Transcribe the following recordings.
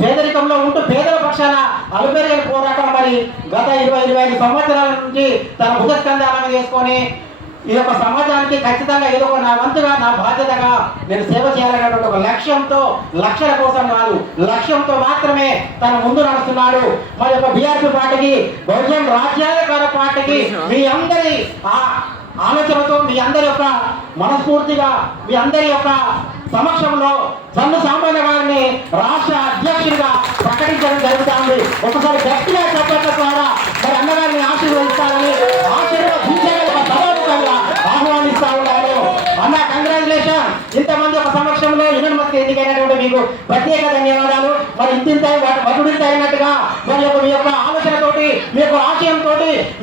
పేదరికంలో ఉంటూ పేదల పక్షాన అలుపెరగని పోరాటం మరి గత 20-25 సంవత్సరాల నుంచి తన భుజస్కంధాలను చేసుకొని ఈ యొక్క సమాజానికి ఖచ్చితంగా ఏదో నా వంతుగా నా బాధ్యతగా నేను సేవ చేయాలనేటువంటి ఒక లక్ష్యంతో, లక్షల కోసం కాదు, లక్ష్యంతో మాత్రమే తన ముందు నడుస్తున్నాడు. మరి యొక్క బీఆర్పీ పార్టీకి, బహుజన్ రాజ్యాధికార పార్టీకి మీ అందరి ఆలోచనతో, మీ అందరి యొక్క మనస్ఫూర్తిగా, మీ అందరి యొక్క సమక్షంలో జన్ను సామాన్య గారిని రాష్ట్ర అధ్యక్షుడిగా ప్రకటించడం జరుగుతుంది. ఒకసారి గట్టిగా చెప్పట్ల ద్వారా మరి అన్నగారిని ఆశీర్వదిస్తారని ఆహ్వానిస్తా ఉన్నాను. అన్న కంగ్రాచులేషన్. ఇంతమంది ఒక సమక్షంలో యూనివర్సిటీ ఎన్నికైనటువంటి మీకు ప్రత్యేక ధన్యవాదాలు. మరి వటుడింత అయినట్టుగా మరి మీ యొక్క ఆలోచనతోటి, మీ యొక్క ఆశయంతో,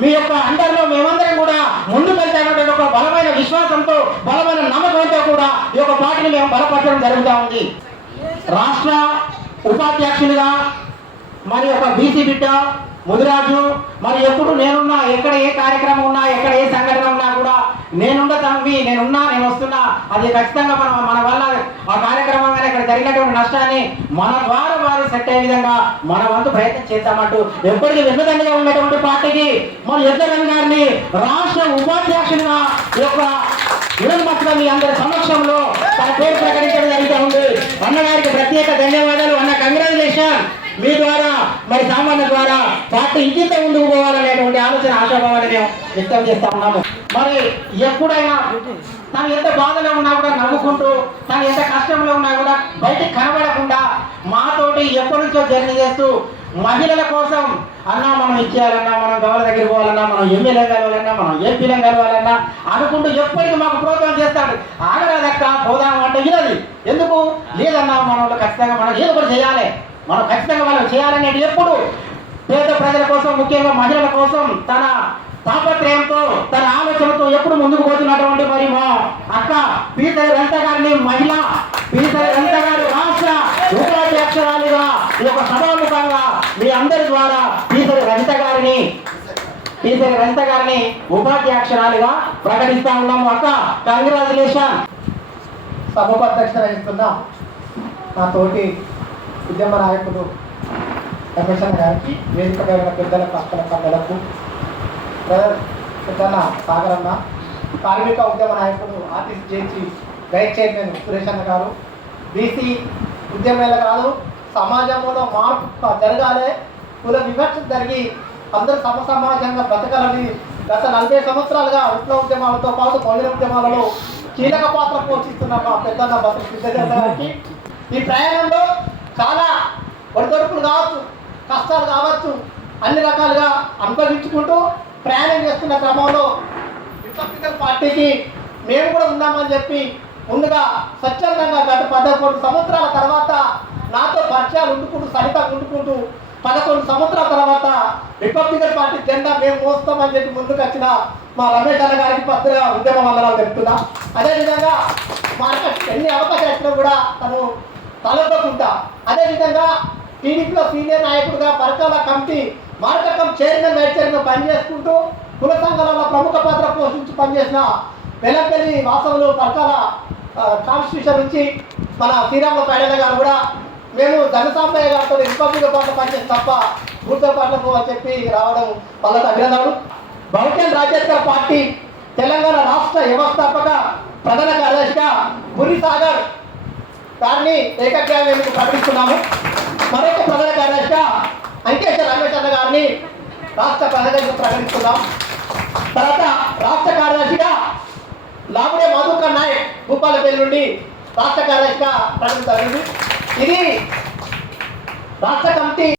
మీ యొక్క అండర్లో మేమందరం కూడా ముందుకు వెళ్తానటువంటి ఒక బలమైన విశ్వాసంతో, బలమైన నమ్మకంతో కూడా ఈ యొక్క పార్టీని మేము బలపరచడం జరుగుతూ ఉంది. రాష్ట్ర ఉపాధ్యక్షులుగా మరి ఒక బీసీ బిడ్డ ముదిరాజు మరి ఎప్పుడు నేనున్నా, ఎక్కడ ఏ కార్యక్రమం ఉన్నా, ఎక్కడ ఏ సంఘటన ఉన్నా కూడా నేనుండా తమ్మి, నేను వస్తున్నా. అది ఖచ్చితంగా మన వల్ల ఆ కార్యక్రమం మీద ఇక్కడ జరిగినటువంటి నష్టాన్ని మన ద్వారా వారు సెట్ అయ్యే విధంగా మన వంతు ప్రయత్నం చేద్దామంటూ ఎప్పటికీ వెన్నుదండగా ఉన్నటువంటి పార్టీకి మన ఎద్దరన్ గారిని రాష్ట్ర ఉపాధ్యక్షునిగా ఈ యొక్క యూనివర్సిటీ మీ అందరి సమక్షంలో తన పేరు ప్రకటించడం జరుగుతూ ఉంది. అన్నగారికి ప్రత్యేక ధన్యవాదాలు. అన్న కంగ్రాచులేషన్. మీ ద్వారా మరి సామాన్య ద్వారా పార్టీ ఇంకింత ముందుకు పోవాలనేటువంటి ఆలోచన, ఆశాభావాన్ని మేము వ్యక్తం చేస్తా ఉన్నాము. మరి ఎప్పుడైనా తను ఎంత బాధలో ఉన్నా కూడా నవ్వుకుంటూ, తను ఎంత కష్టంలో ఉన్నా కూడా బయటికి కనబడకుండా మాతోటి ఎప్పటి నుంచో జర్నీ చేస్తూ మహిళల కోసం అన్నా మనం ఇచ్చేయాలన్నా, మనం గవర్నర్ దగ్గరికి పోవాలన్నా, మనం ఎమ్మెల్యే కలవాలన్నా, మనం ఎంపీలను కలవాలన్నా అనుకుంటూ ఎప్పటికీ మాకు ప్రోత్సాహం చేస్తాడు. ఆగరాదక్క పోదాం అంటే వినది. ఎందుకు లేదన్నా, మన వాళ్ళు ఖచ్చితంగా మనం ఏదో ఒకటి చేయాలి, మనం ఖచ్చితంగా మనం చేయాలనేది ఎప్పుడు పేద ప్రజల కోసం, ముఖ్యంగా మహిళల కోసం తన తాపత్రయంతో, తన ఆలోచనతో ఎప్పుడు ముందుకు పోతున్నటువంటి మరి మా అక్క పీతల వెంట గారిని, మహిళ పీతల వెంట గారు రాష్ట్ర ఉపాధ్యక్షురాలిగా ఈ యొక్క సభాముఖంగా మీ అందరి ద్వారా పీతల వెంట గారిని ఉపాధ్యక్షురాలిగా ప్రకటిస్తా ఉన్నాము. అక్క కంగ్రాచులేషన్. సభకు అధ్యక్షత వహిస్తున్నా నా తోటి ఉద్యమ నాయకుడు రమేశన్ గారికి, వేదిక పేరున పెద్దలకు, అక్కల కన్నలకు, పెద్దన్న సాగరన్న, కార్మిక ఉద్యమ నాయకుడు ఆర్టీసీ జేసీ వైస్ చైర్మన్ సురేష్ అన్న గారు, బీసీ ఉద్యమాలు కాదు సమాజంలో మార్పు జరగాలి, కుల వివక్ష జరిగి అందరూ సమాజంగా బ్రతకాలని గత 40 సంవత్సరాలుగా విప్లవ ఉద్యమాలతో పాటు పౌర ఉద్యమాలలో కీలక పాత్ర పోషిస్తున్న మా పెద్దన్న బతుకు సిద్ధజన గారికి ఈ ప్రయాణంలో చాలా ఒడిదొడుకులు కావచ్చు, కష్టాలు కావచ్చు, అన్ని రకాలుగా అనుభవించుకుంటూ ప్రయాణం చేస్తున్న క్రమంలో రిపబ్లికన్ పార్టీకి మేము కూడా ఉన్నామని చెప్పి ముందుగా స్వచ్ఛందంగా గత 11 సంవత్సరాల తర్వాత నాతో పరిచయాలు ఉండుకుంటూ, సరితంగా ఉండుకుంటూ 11 సంవత్సరాల తర్వాత రిపబ్లికన్ పార్టీ జెండా మేము మోస్తామని చెప్పి ముందుకు వచ్చిన మా రమేష్ అన్న గారికి పత్రిక ఉద్యమ వందనాలు చెప్తున్నా. అదేవిధంగా మార్కెట్ ఎన్ని అవకాశాలు ఇచ్చినా కూడా తను తలపకుండా, అదేవిధంగా టీడీపీలో సీనియర్ నాయకుడిగా Parakala committee market chairman, vice chairman పనిచేసుకుంటూ కుల సంఘాలలో ప్రముఖ పాత్ర పోషించి పనిచేసిన వెలంపల్లి వాసవులు పరకాల కాన్స్టిట్యూషన్ నుంచి మన శ్రీరామ పైడన్న గారు కూడా మేము జనసాంబయ్య గారితో రిపబ్లిక్ పార్టీ పనిచేసి తప్ప గుర్తు పాటలకు అని చెప్పి రావడం వాళ్ళకి అభినందనలు. బహుజన్ రాజ్యాధికార పార్టీ తెలంగాణ రాష్ట్ర వ్యవస్థాపక ప్రధాన కార్యదర్శిగా గురి సాగర్ గారిని ఏకగ్రీవంగా ప్రకటిస్తున్నాము. మరొక ప్రధాన కార్యదర్శిగా అంకేశ రమేష్ అన్న గారిని రాష్ట్ర ప్రధాన ప్రకటిస్తున్నాం. తర్వాత రాష్ట్ర కార్యదర్శిగా లావుడే మధుకర్ నాయక్ భూపాలపల్లి నుండి రాష్ట్ర కార్యదర్శిగా ప్రకటించారు. ఇది రాష్ట్ర కమిటీ